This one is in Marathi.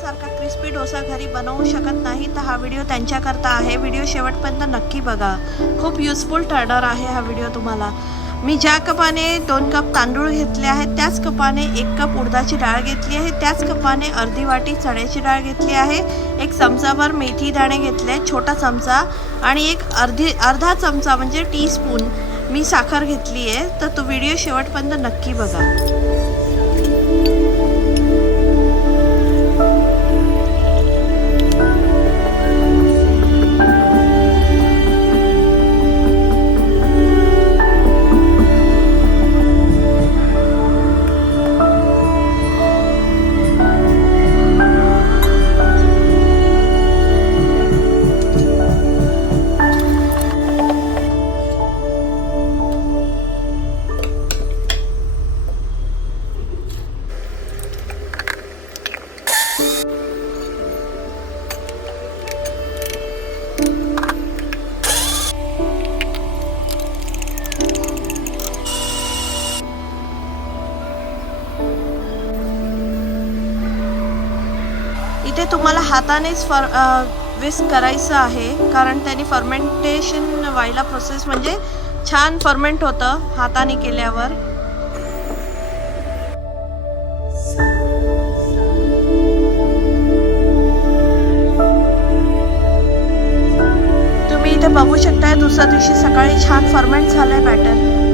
सारखा क्रिस्पी डोसा घरी बनवू शकत नाही तर हा व्हिडिओ त्यांच्याकरता आहे। व्हिडिओ शेवटपर्यंत नक्की बघा, खूप युजफुल ठरणार आहे हा व्हिडिओ तुम्हाला। मी ज्या कपाने 2 कप तांदूळ घेतले आहेत त्याच कपाने 1 कप उडदाची डाळ घेतली आहे, त्याच कपाने अर्धी वाटी चण्याची डाळ घेतली आहे, 1 चमचाभर मेथी दाणे घेतले, छोटा चमचा, आणि अर्धा चमचा म्हणजे टीस्पून मी साखर घेतली आहे। तर तो व्हिडिओ शेवटपर्यंत नक्की बघा। इथे तुम्हाला हातानेच विस्क करायचं आहे, कारण त्याने फर्मेंटेशन व्हायला प्रोसेस म्हणजे छान फर्मेंट होतं हाताने केल्यावर। तुम्ही इथे बघू शकता दुसऱ्या दिवशी सकाळी छान फर्मेंट झालंय बॅटर।